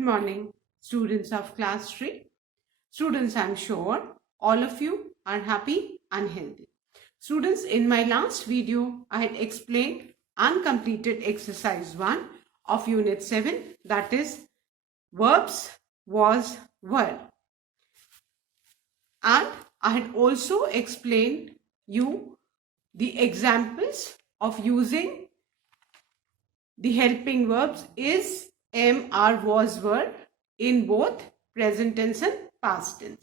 morning, students of class 3. Students, I'm sure all of you are happy and healthy. Students, in my last video, I had explained and completed exercise 1 of unit 7, that is verbs, was, were. And I had also explained you the examples of using the helping verbs is, am, are, was, were in both present tense and past tense.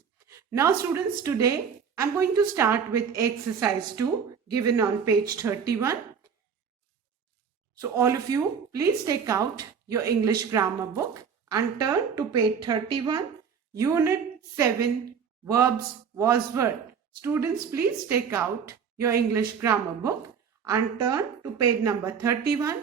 Now students, today I'm going to start with exercise 2 given on page 31. So all of you, please take out your English grammar book and turn to page 31, unit 7, verbs, was, were. Students, please take out your English grammar book and turn to page number 31,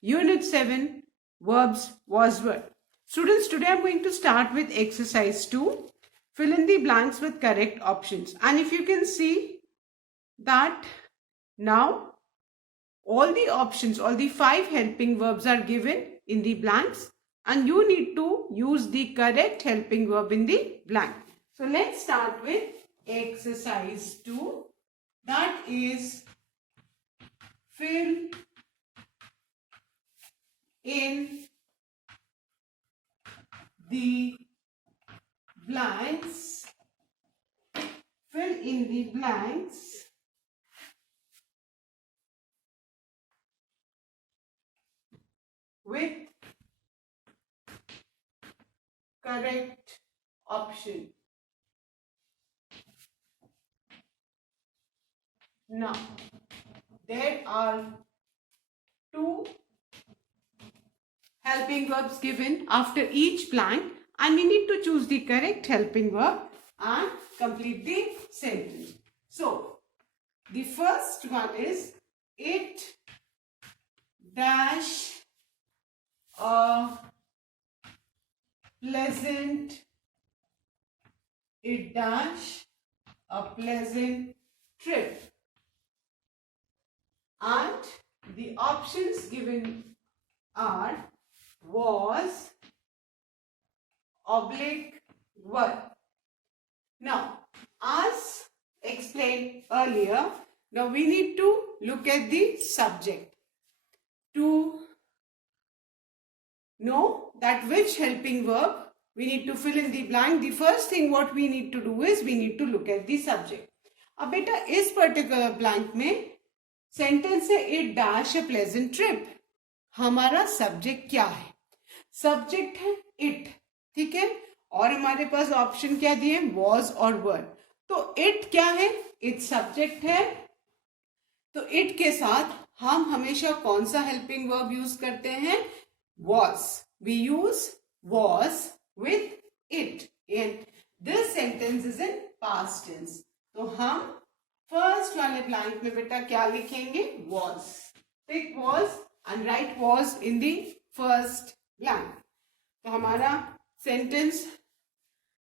unit 7, verbs, was, were. Students, today I'm going to start with exercise 2. Fill in the blanks with correct options. And if you can see that now all the options, all the 5 helping verbs are given in the blanks and you need to use the correct helping verb in the blank. So let's start with exercise 2. That is fill in the blanks. Fill in the blanks with correct option. Now, there are 2 helping verbs given after each blank and we need to choose the correct helping verb and complete the sentence. So, the first one is it dash a pleasant, it dash a pleasant trip. And the options given are was, oblique, were. Now, as explained earlier, now we need to look at the subject to know that which helping verb we need to fill in the blank. The first thing what we need to do is we need to look at the subject. अब बेटा इस particular blank में sentence है it dash a pleasant trip. हमारा subject क्या है? Subject है it, ठीक है, और हमारे पास ऑप्शन क्या दिए? वॉज और वर. तो इट क्या है? इट सब्जेक्ट है. तो इट के साथ हम हमेशा कौन सा हेल्पिंग वर्ब यूज करते हैं? Was. We use was with it and this sentence is in past tense. तो हम फर्स्ट वाले ब्लैंक में बेटा क्या लिखेंगे? Was. Tick was and write was in the first blank. तो हमारा सेंटेंस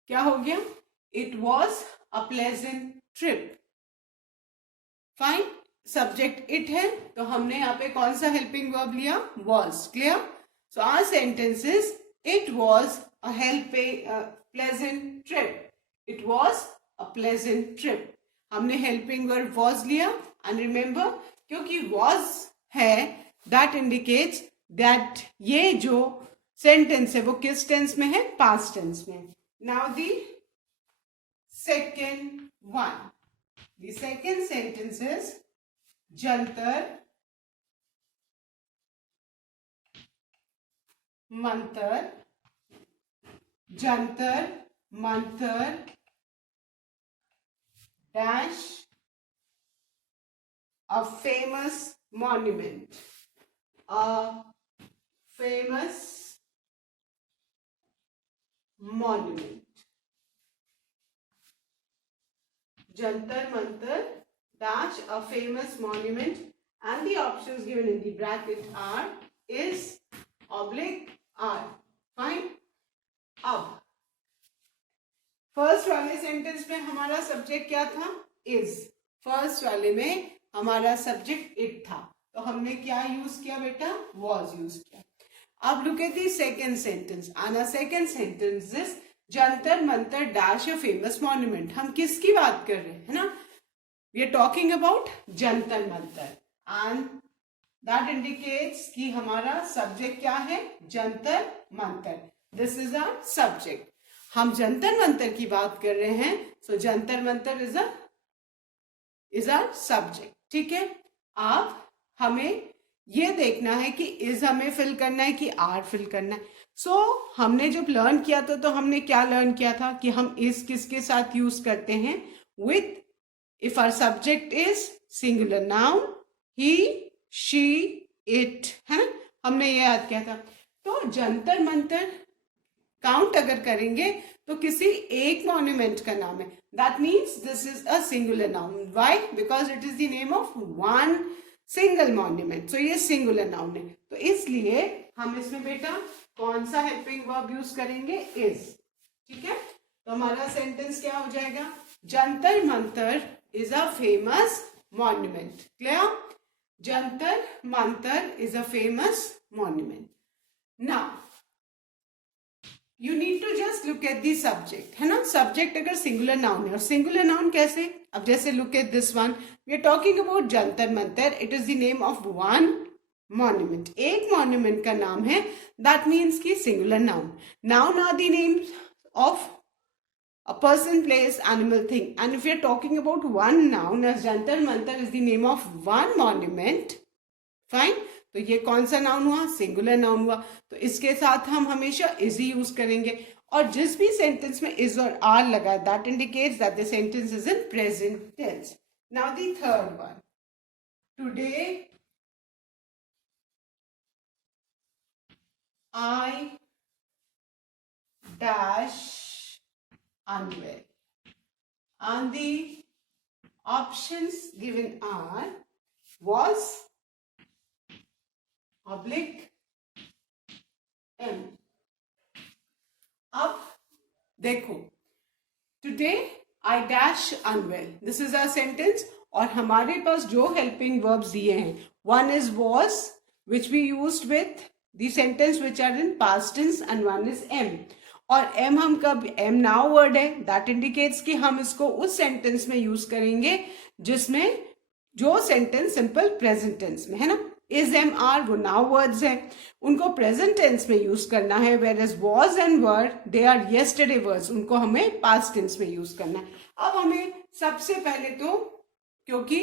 क्या हो गया? It was a pleasant trip. Fine. Subject it है तो हमने यहाँ पे कौन सा हेल्पिंग वर्ब लिया? Was. Clear? So our sentence is it was a pleasant trip. It was a pleasant trip. हमने हेल्पिंग वर्ब वॉज लिया एंड रिमेंबर क्योंकि वॉज है दैट इंडिकेट्स दैट ये जो सेंटेंस है वो किस टेंस में है? पास्ट टेंस में. Now the second one. The second sentence is Jantar Mantar. Jantar Mantar dash a famous monument. A famous monument. Jantar Mantar dash a famous monument, and the options given in the bracket are is, oblique, are. Fine. अब first वाले sentence में हमारा subject क्या था? Is. First वाले में हमारा subject it था तो हमने क्या यूज किया बेटा? वॉज यूज किया. अब look at the second sentence. And a second sentence is Jantar Mantar dash a famous monument. हम किसकी बात कर रहे हैं, है ना? We are talking about Jantar Mantar. And that indicates कि हमारा subject क्या है? Jantar Mantar. This is our subject. हम जंतर मंतर की बात कर रहे हैं. So Jantar Mantar is our subject. ठीक है? अब हमें ये देखना है कि इज हमें फिल करना है कि आर फिल करना है. सो हमने जब लर्न किया था तो हमने क्या लर्न किया था कि हम इस किसके साथ यूज करते हैं, with if our subject is singular noun he she it, है ना. हमने ये याद किया था. तो जंतर मंतर काउंट अगर करेंगे तो किसी एक मॉन्यूमेंट का नाम है. That means this is a singular noun. Why? Because it is the name of one single monument. So ये सिंगुलर नाउन है. तो इसलिए हम इसमें बेटा कौन सा हेल्पिंग वर्ब यूज करेंगे? इज. ठीक है. तो हमारा सेंटेंस क्या हो जाएगा? Jantar Mantar is a famous monument. क्लियर? Jantar Mantar is a famous monument. Now you need to just look at the subject, है ना. सब्जेक्ट अगर सिंगुलर नाउन है, और सिंगुलर नाउन कैसे? अब जैसे look at this one, we are talking about Jantar Mantar. It is the name of one monument. एक monument का नाम है. दैट मीन्स की singular noun. Noun are the name of a person, place, animal, thing. And if we are talking about one noun, as jantar mantar is the name of one monument, fine. तो ये कौन सा noun हुआ? Singular noun हुआ. तो इसके साथ हम हमेशा इज ही यूज करेंगे. और जिस भी सेंटेंस में इज और आर लगा, that indicates that the sentence is in present tense. Now the third one, today I dash unwell. And the options given are was, oblique, am. अब देखो, today I dash unwell, this is a sentence. और हमारे पास जो helping verbs दिए हैं, one is was which we used with the sentence which are in past tense, and one is am. और am हम कब, एम नाउ वर्ड है, दैट इंडिकेट्स कि हम इसको उस सेंटेंस में यूज करेंगे जिसमें जो सेंटेंस सिंपल प्रेजेंट टेंस में है ना. इज एम आर वो नाउ वर्ड्स है, उनको प्रेजेंट टेंस में यूज करना है. Whereas was and were they are yesterday words, उनको हमें पास्ट टेंस में यूज करना है. अब हमें सबसे पहले तो, क्योंकि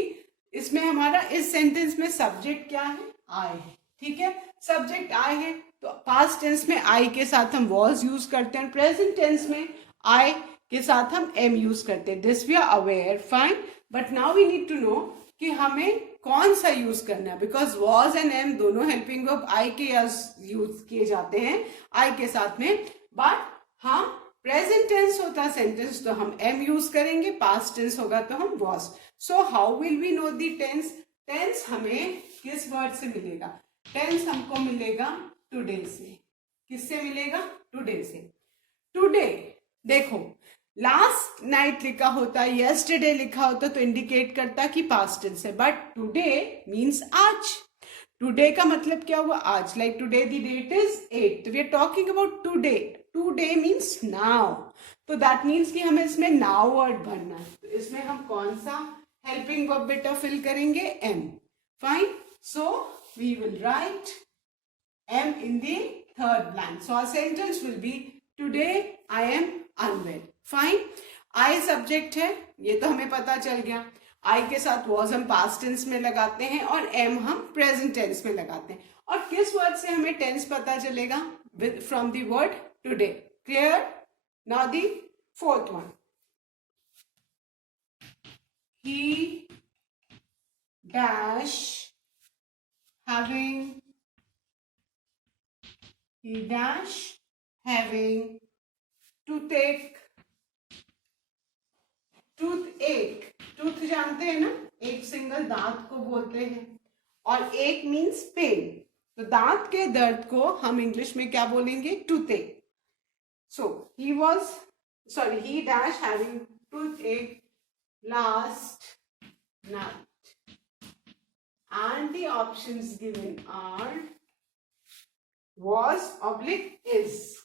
इसमें हमारा इस सेंटेंस में सब्जेक्ट क्या है? आई है. ठीक है, सब्जेक्ट आई है, तो पास्ट टेंस में आई के साथ हम वॉज यूज करते हैं, प्रेजेंट टेंस में आई के साथ हम एम यूज करते हैं. This we are aware, fine. But now we need to know कि हमें कौन सा यूज करना है, बिकॉज वॉज एंड एम दोनों हेल्पिंग वर्ब आई के यूज किए जाते हैं आई के साथ में. बट हाँ, प्रेजेंट टेंस होता सेंटेंस तो हम एम यूज करेंगे, पास्ट टेंस होगा तो हम was. So how will we know the tense? Tense हमें किस वर्ड से मिलेगा? टेंस हमको मिलेगा टुडे से. किससे मिलेगा? टुडे से. टुडे देखो, लास्ट नाइट लिखा होता, यस्टरडे लिखा होता तो इंडिकेट करता कि पास्ट टेंस है. बट टुडे मीन्स आज. टुडे का मतलब क्या हुआ? आज. Like today the date is 8. We are talking about today. Today means now. तो दैट मीन्स कि हमें इसमें नाउ वर्ड भरना है. तो इसमें हम कौन सा हेल्पिंग वर्ब बेटा फिल करेंगे? Am. Fine. So we will write am in the third blank. So our sentence will be today I am unwell. Fine. I subject है, ये तो हमें पता चल गया. आई के साथ वॉज हम पास्ट टेंस में लगाते हैं और एम हम प्रेजेंट टेंस में लगाते हैं. और किस वर्ड से हमें टेंस पता चलेगा? With from the word today. Clear? Now the fourth one, he dash having toothache. Tooth जानते हैं ना, एक सिंगल दांत को बोलते हैं, और एक मीन्स पेन. तो दांत के दर्द को हम इंग्लिश में क्या बोलेंगे? Toothache. So he dash having toothache last night. And the options given are was oblique is.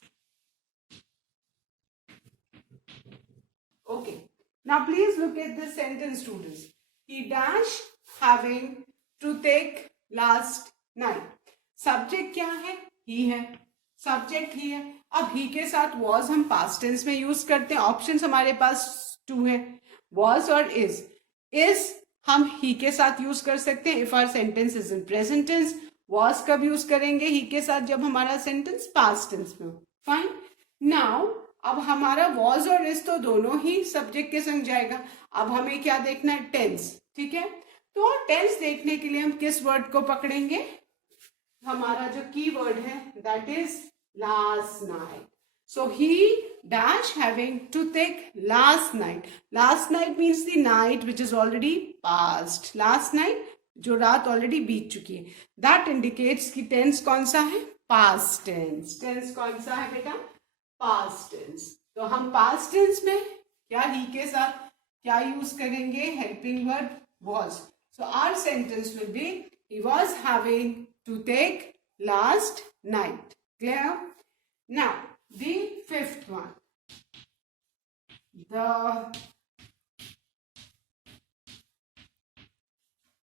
Okay. Now please look at the sentence, students. He dash having toothache last night. Subject क्या है? ही है. Subject ही है. अब ही के साथ was हम past tense में use करते हैं. ऑप्शंस हमारे पास 2 है, वॉज और इज. इज हम ही के साथ यूज कर सकते हैं if our sentence is in present tense. Was कब यूज करेंगे ही के साथ? जब हमारा सेंटेंस पास्ट टेंस में हो. फाइन. नाउ अब हमारा वॉज और इज तो दोनों ही सब्जेक्ट के संग जाएगा. अब हमें क्या देखना है? टेंस. ठीक है. तो टेंस देखने के लिए हम किस वर्ड को पकड़ेंगे? हमारा जो की वर्ड है that is last night. So he dash having toothache last night. Last night means the night which is already past. Last night जो रात ऑलरेडी बीत चुकी है. दैट इंडिकेट्स कि टेंस कौन सा है? Past tense. टेंस कौन सा है बेटा? Past tense. तो हम पास्ट टेंस में क्या ही के साथ क्या यूज करेंगे? Helping verb was. So our sentence will be he was having toothache last night. Clear? Now the fifth one, the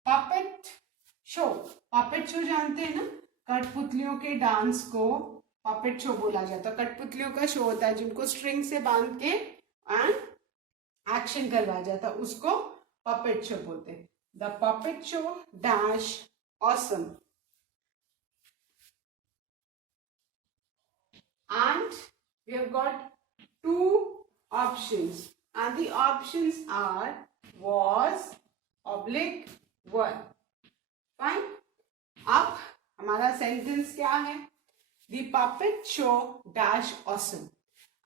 puppet show. puppet show जानते हैं ना? कठपुतलियों के डांस को पपेट शो बोला जाता है. कठपुतलियों का शो होता है जिनको स्ट्रिंग से बांध के एंड एक्शन करवाया जाता है, उसको पपेट शो बोलते हैं. The puppet show dash awesome. And we have got 2 options and the options are was oblique were. Fine. अब हमारा सेंटेंस क्या है? The puppet show dash awesome.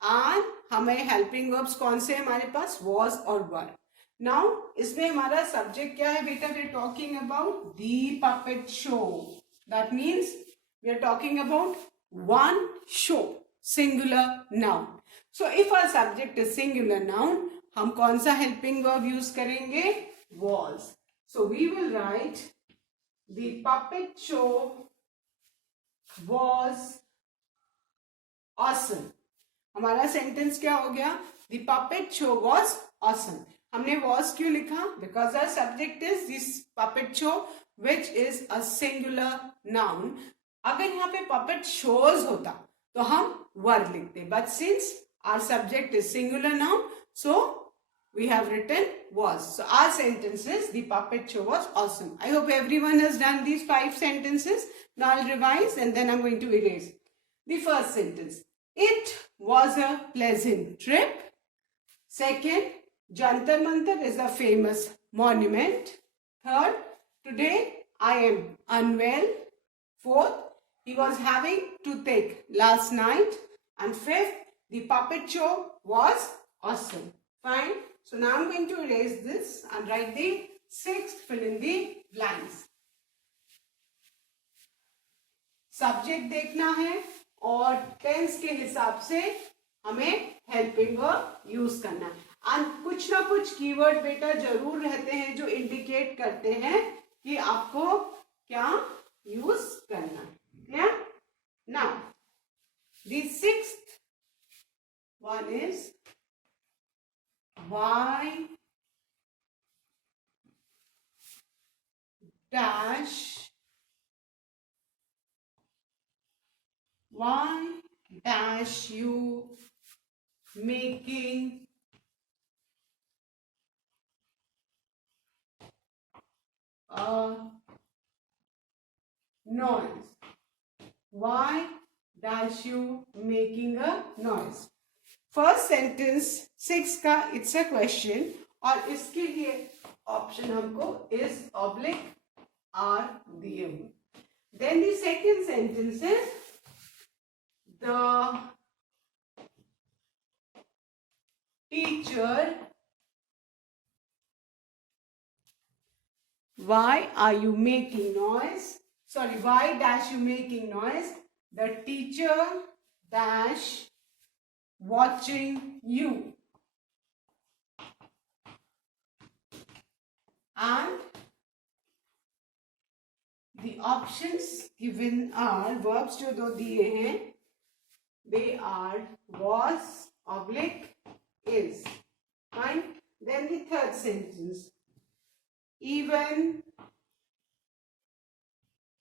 and हमें हेल्पिंग वर्ब्स कौन से हमारे पास? was और were. Now इसमें हमारा सब्जेक्ट क्या है बेटा? we are talking about the puppet show. That means we are talking about one show. Singular noun. So if our subject is singular noun, हम कौन सा helping verb use करेंगे? was. So we will write the puppet show was awesome. हमारा sentence क्या हो गया? The puppet show was awesome. हमने was क्यों लिखा? Because our subject is this puppet show which is a singular noun. अगर यहाँ पे puppet shows होता तो हम were लिखते, but since our subject is singular noun, so we have written was. So our sentence is the puppet show was awesome. I hope everyone has done these 5 sentences. Now I'll revise and then I'm going to erase. The first sentence, it was a pleasant trip. Second, Jantar Mantar is a famous monument. Third, today I am unwell. Fourth, he was having toothache last night. And fifth, the puppet show was awesome. Fine. So now I'm going to erase this and write the sixth, fill in the blanks. Subject देखना है और tense के हिसाब से हमें helping verb use करना है. और कुछ ना कुछ कीवर्ड बेटा जरूर रहते हैं जो इंडिकेट करते हैं कि आपको क्या यूज करना है. Clear? Now, the sixth one is why dash you making a noise. Why dash you making a noise? First sentence 6 का it's a question और इसके लिए ऑप्शन हमको is oblique are दिए हुए. Then the second sentence is the teacher. Why are you making noise? Sorry, why dash you making noise? The teacher dash watching you. And the options given are, verbs जो दो दिए हैं, they are was, oblique, is. Fine. Then the third sentence, even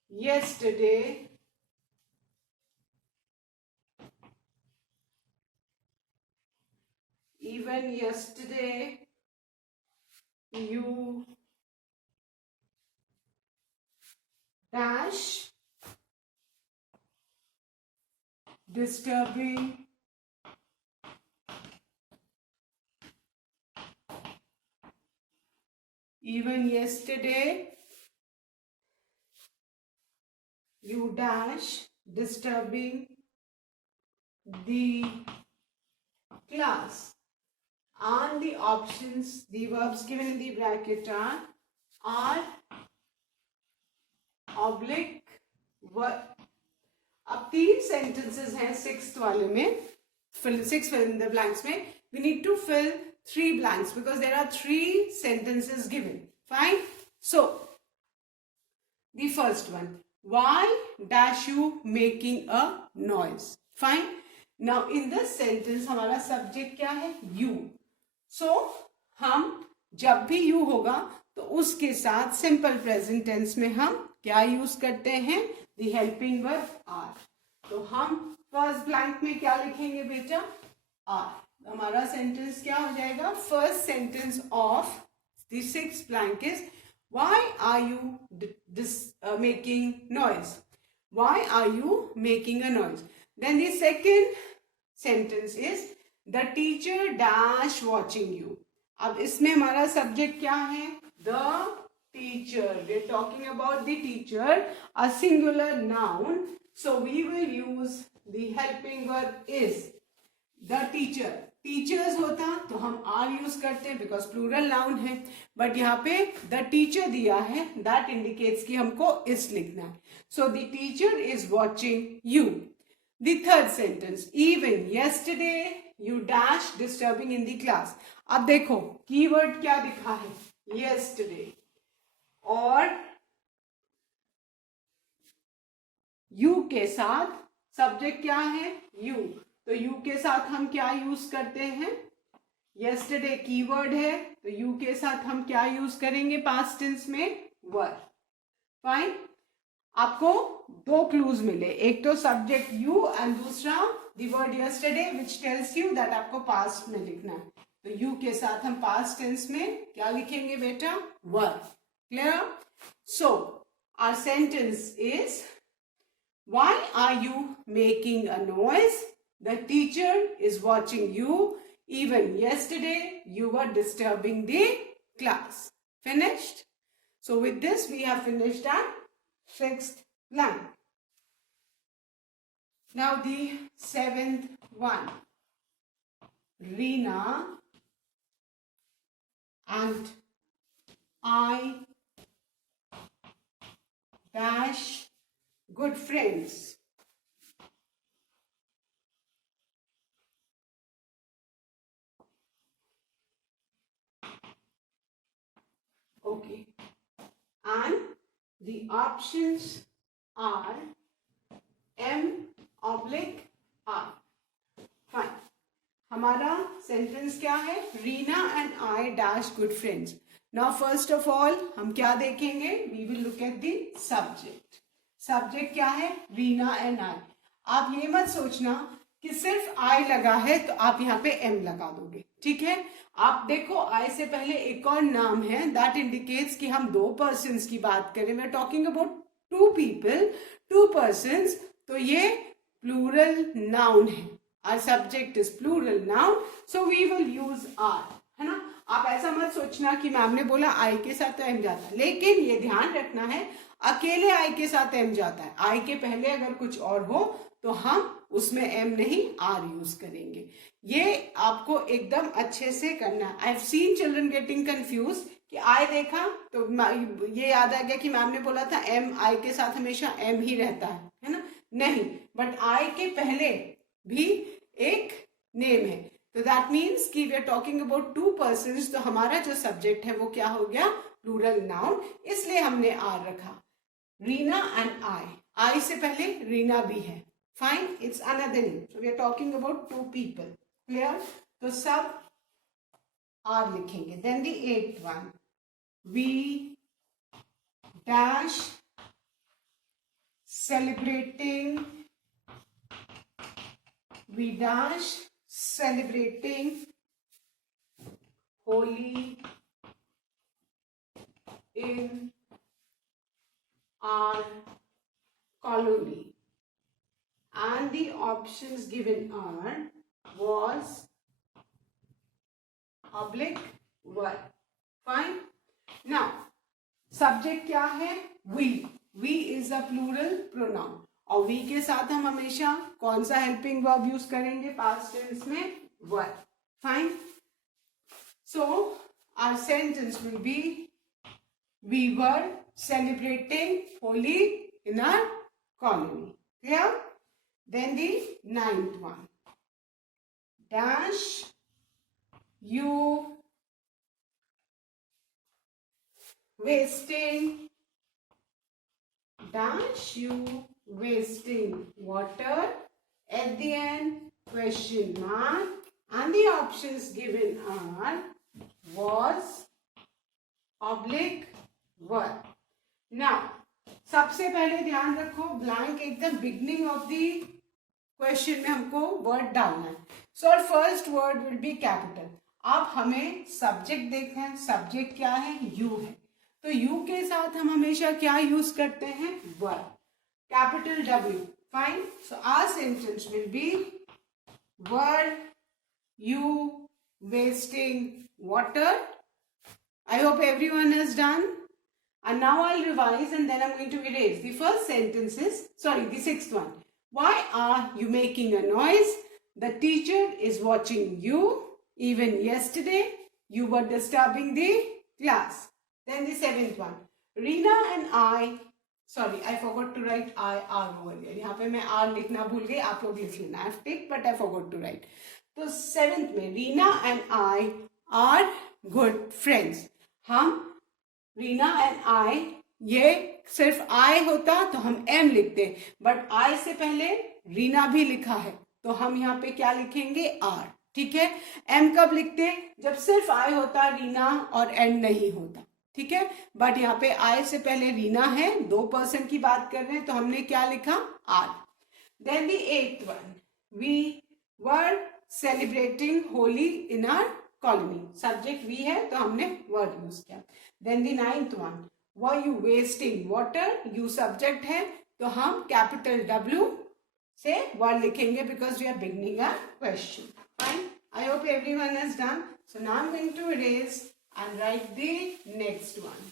yesterday you dash disturbing even yesterday you dash disturbing the class. And the options, the verbs given in the bracket are oblique verb. अब 3 sentences हैं 6th वाले में, fill in the blanks में. We need to fill 3 blanks because there are 3 sentences given. Fine. So the first one, why dash you making a noise? Fine. Now in this sentence हमारा subject क्या है? You. So हम जब भी you होगा तो उसके साथ simple present tense में हम क्या यूज करते हैं? The helping verb are. तो हम first blank में क्या लिखेंगे बेटा? are. हमारा sentence क्या हो जाएगा? First sentence of the 6th blank is, why are you making noise? Why are you making a noise? Then the second sentence is, the teacher dash watching you. अब इसमें हमारा subject क्या है? The teacher. We're talking about the teacher, a singular noun. So we will use the helping verb is. The teacher. Teachers होता तो हम are use करते because plural noun है, बट यहाँ पे द टीचर दिया है, दैट इंडिकेट्स कि हमको इस लिखना है. So the teacher is watching you. The third sentence, even yesterday you dash disturbing in the class. अब देखो कीवर्ड क्या दिखा है? यस्टरडे और यू के साथ सब्जेक्ट क्या है? यू. तो यू के साथ हम क्या यूज करते हैं? यस्टरडे कीवर्ड है तो यू के साथ हम क्या यूज करेंगे पास्ट टेंस में? वर. फाइन. आपको 2 क्लूज मिले, एक तो सब्जेक्ट यू एंड दूसरा the word yesterday which tells you that आपको पास्ट में लिखना है. तो यू के साथ हम पास्ट टेंस में क्या लिखेंगे बेटा? Were. Clear? So our sentence is, why are you making a noise? The teacher is watching you. Even yesterday you were disturbing the class. Finished? So with this we have finished our 6th blank. Now the 7th one. Reena and I dash good friends. Okay. And the options are M oblique R. Fine. हमारा sentence क्या है? Reena and I dash good friends. Now first of all हम क्या देखेंगे? We will look at the subject. Subject क्या है? Reena and I. आप ये मत सोचना कि सिर्फ आई लगा है तो आप यहाँ पे एम लगा दोगे. ठीक है? आप देखो आई से पहले एक और नाम है, दैट इंडिकेट्स कि हम 2 पर्सन्स की बात करें. We are talking about 2 people, 2 persons. तो ये प्लूरल नाउन है. Our subject is plural noun, so we will use are. है ना? आप ऐसा मत सोचना कि मैम ने बोला आई के साथ तो एम जाता है, लेकिन ये ध्यान रखना है अकेले आई के साथ एम जाता है. आई के पहले अगर कुछ और हो तो हम उसमें एम नहीं आर यूज करेंगे. ये आपको एकदम अच्छे से करना है. I have seen children getting confuse कि आई देखा तो ये याद आ गया कि मैम ने बोला था एम आई के साथ हमेशा एम ही रहता है ना? नहीं, बट आई के पहले भी एक नेम है. तो दैट मीन्स कि we are talking about 2 persons. तो हमारा जो सब्जेक्ट है वो क्या हो गया? प्लूरल नाउन, इसलिए हमने आर रखा. रीना एंड आई से पहले रीना भी है, fine, it's another name, so we are talking about two people, clear. तो सब आर लिखेंगे। Then the eighth one, we dash celebrating, we dash celebrating Holi in our colony, and the options given are was, oblique, were, fine। now subject क्या है, we is a plural pronoun, और we के साथ हम हमेशा कौन सा helping verb use करेंगे, पास्ट टेंस में were, fine. So our sentence will be, we were celebrating Holi in our colony, clear. Then the ninth one, dash you wasting, dash you wasting water, at the end question mark, and the options given are was, oblique, were। now सबसे पहले ध्यान रखो, blank एकदम beginning of the question में हमको word डालना है, सो और first word will be capital. अब हमें सब्जेक्ट देखना है, सब्जेक्ट क्या है, यू है, तो यू के साथ हम हमेशा क्या यूज करते हैं, verb, capital W, fine. So our sentence will be, were you wasting water. I hope everyone has done, and now I'll revise and then I'm going to erase. The first sentence is, the sixth one, why are you making a noise? The teacher is watching you. Even yesterday you were disturbing the class. Then the seventh one, Reena and I forgot to write I over here. यहाँ पे मैं R लिखना भूल गई, आप लोग लिख लेना, I've ticked but I forgot to write. तो सेवेंथ में, Reena and I R good friends. हम रीना एंड आई, ये सिर्फ आई होता तो हम एम लिखते, बट आई से पहले रीना भी लिखा है तो हम यहाँ पे क्या लिखेंगे, आर, ठीक है। एम कब लिखते, जब सिर्फ आई होता, रीना और एन नहीं होता, ठीक है। बट यहाँ पे आई से पहले रीना है, 2% की बात कर रहे हैं, तो हमने क्या लिखा, are. Then the eighth one, we were celebrating Holi in our colony, subject we है तो हमने वर्ड यूज किया। Then the ninth one, were you wasting water, you subject है तो हम कैपिटल डब्ल्यू से वर्ड लिखेंगे because we are beginning a question, fine. I hope everyone has done, so now I am going to erase and write the next one.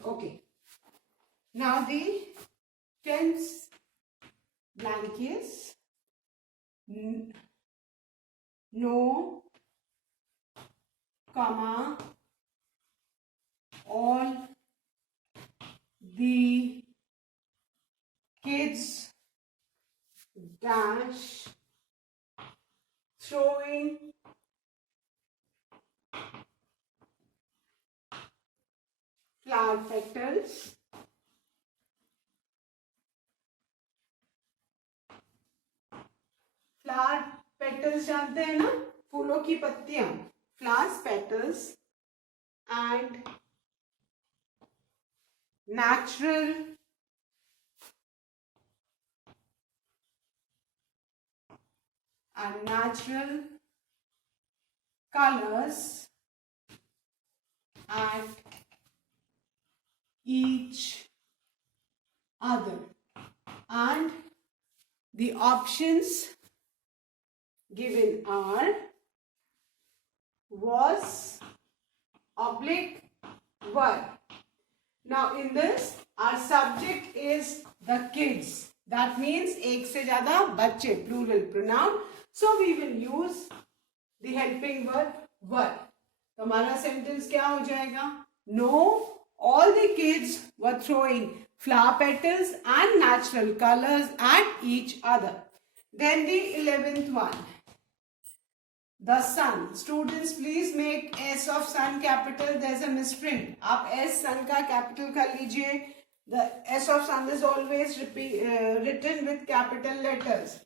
Okay. Now the tense blank is no, comma, all the kids dash throwing flower petals flower petals जानते हैं ना, फूलों की पत्तियां, flowers petals and natural colors and each other, and the options given are was, oblique, were. Now in this, our subject is the kids. That means एक से ज़्यादा बच्चे, plural pronoun. So we will use the helping verb were. तो हमारा sentence क्या हो जाएगा? No, all the kids were throwing flower petals and natural colors at each other. Then the 11th one. The sun. Students, please make S of sun capital. There's a misprint. आप S sun का capital कर लीजिए. The S of sun is always written with capital letters.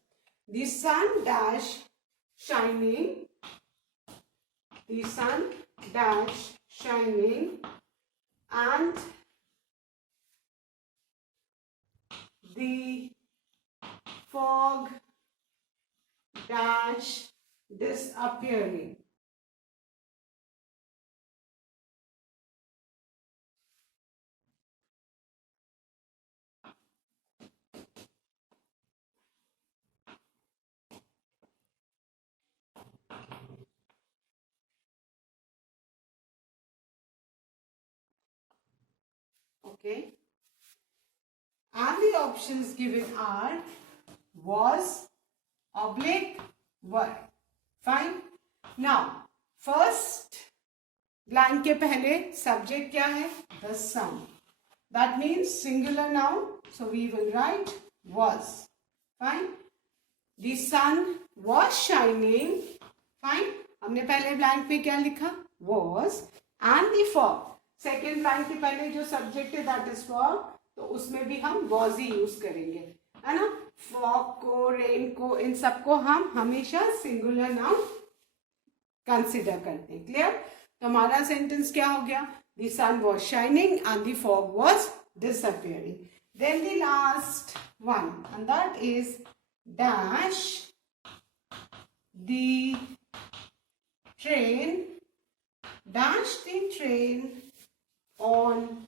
The sun dash shining. The sun dash shining and the fog dash disappearing. Okay. And the options given are was, oblique, were. Fine. Now, first blank के पहले subject क्या है? The sun. That means singular noun. So we will write was. Fine. The sun was shining. Fine. हमने पहले blank पे क्या लिखा? Was. And the fog. Second blank के पहले जो subject है that is fog. तो उसमें भी हम was ही use करेंगे, है ना? Fog को, rain को, इन सबको हम हमेशा singular noun consider करते हैं. Clear? तो हमारा sentence क्या हो गया? The sun was shining and the fog was disappearing. Then the last one, and that is dash the train, dash the train on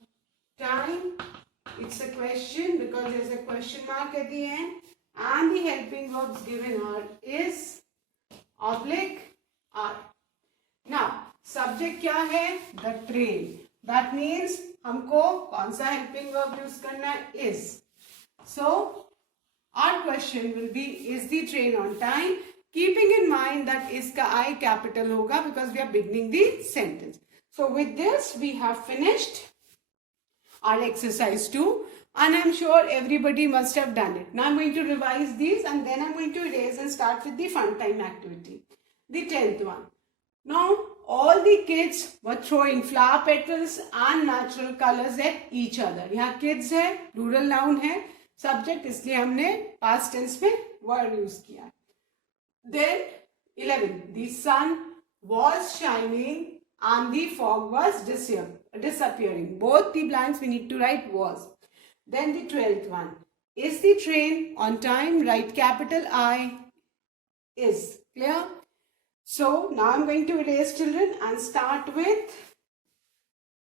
time. It's a question because there's a question mark at the end, and the helping verbs given are is, oblique, are. Now subject क्या है? The train. That means हमको कौन सा helping verb use करना है? Is. So our question will be, is the train on time? Keeping in mind that is का I capital होगा because we are beginning the sentence. So with this we have finished our exercise 2, and I'm sure everybody must have done it. Now I'm going to revise these and then I'm going to erase and start with the fun time activity. The 10th one. Now all the kids were throwing flower petals and natural colors at each other. यहाँ kids है, plural noun है, subject इसलिए हमने past tense में word use किया. Then 11. The sun was shining and the fog was disappearing. Both the blanks we need to write was. Then the 12th one. Is the train on time? Write capital I, is. Clear? So now I'm going to erase, children, and start with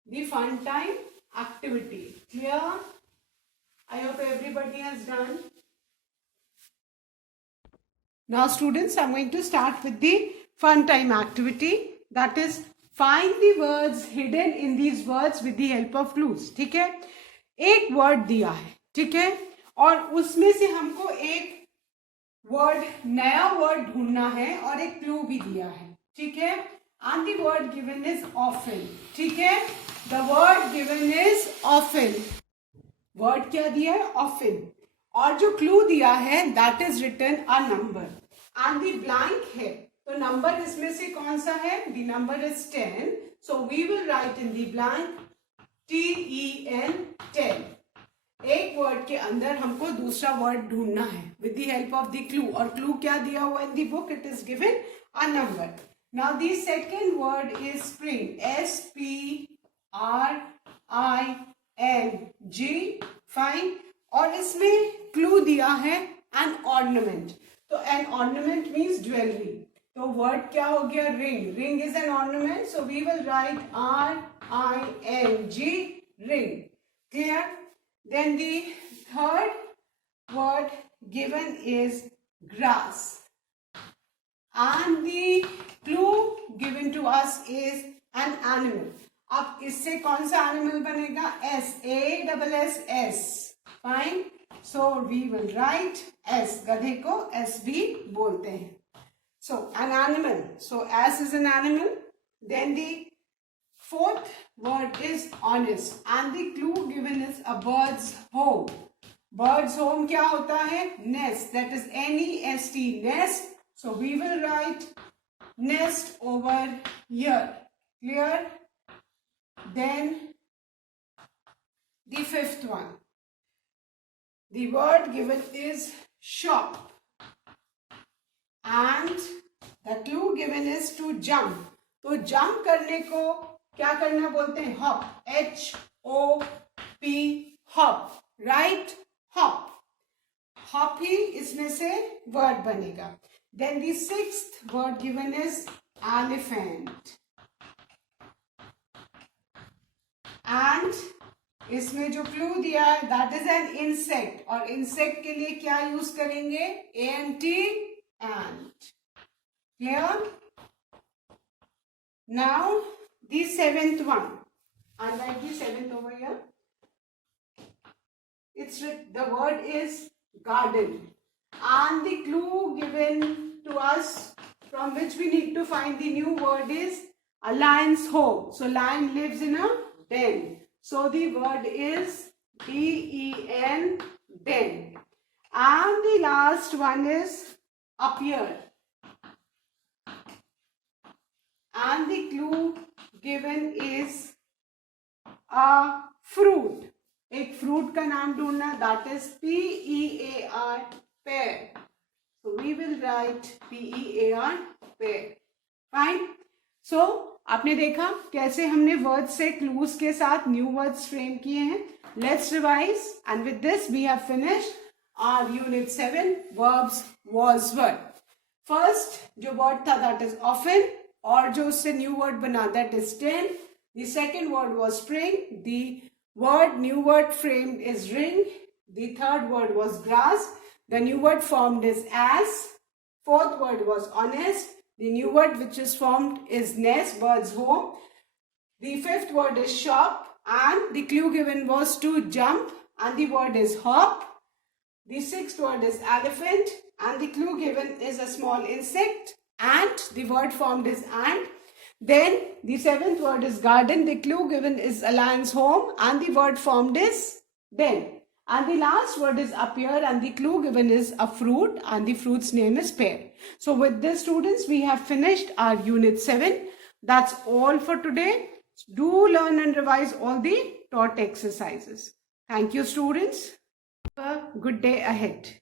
the fun time activity. Clear? I hope everybody has done. Now students, I'm going to start with the fun time activity. That is, find the words hidden in these words with the help of clues. ठीक है? एक word दिया है, ठीक है? और उसमें से हमको एक word, नया word ढूंढना है और एक clue भी दिया है, ठीक है? And the word given is often. ठीक है? The word given is often. Word क्या दिया है? Often. और जो clue दिया है that is written a number. And the blank है. तो number इसमें से कौन सा है? The number is 10. So we will write in the blank TEN 10. एक word के अंदर हमको दूसरा word ढूंढना है with the help of the clue. और clue क्या दिया हुआ in the book? It is given a number. Now the second word is spring. SPRING. Fine. और इसमें clue दिया है an ornament. तो an ornament means jewelry. तो word क्या हो गया? Ring. Ring is an ornament. So we will write RING. Ring. Clear? Then the third word given is grass. And the clue given to us is an animal. अब इससे कौन सा animal बनेगा? SASS. Fine. So we will write S. गधे को S भी बोलते हैं. So an animal. So as is an animal. Then the fourth word is honest. And the clue given is a bird's home. Bird's home क्या होता है? Nest. That is N-E-S-T. Nest. So we will write nest over here. Clear? Then the fifth one. The word given is shop. And the clue given is to jump. तो jump करने को क्या करना बोलते हैं? Hop. H-O-P. Hop. Right? Hop. Hop ही इसमें से word बनेगा. Then the sixth word given is elephant. And इसमें जो क्लू दिया है दैट इज एन इंसेक्ट. और इंसेक्ट के लिए क्या यूज करेंगे? ANT. ant. Clear? Now the seventh one. I'll write the seventh over here. The word is garden. And the clue given to us from which we need to find the new word is a lion's home. So lion lives in a den. So the word is D-E-N, den. And the last one is appear. And the clue given is a fruit. एक fruit का नाम ढूंढना, that is P-E-A-R, pear. So we will write P-E-A-R, pear. Fine. So आपने देखा कैसे हमने word से clues के साथ न्यू वर्ड्स फ्रेम किए हैं. Let's revise and with this we have finished our unit 7 verbs was word. First जो वर्ड था दैट इज ऑफन, और जो उससे न्यू वर्ड बना that is ten. The second word was spring. The word new word framed is ring. The third word was grass. The new word formed is as. Fourth word was honest. The new word which is formed is nest, bird's home. The fifth word is shop, and the clue given was to jump, and the word is hop. The sixth word is elephant, and the clue given is a small insect. Ant, the word formed is ant. Then the seventh word is garden. The clue given is a lion's home, and the word formed is den. And the last word is appear, and the clue given is a fruit, and the fruit's name is pear. So with this, students, we have finished our unit 7. That's all for today. Do learn and revise all the taught exercises. Thank you, students. Have a good day ahead.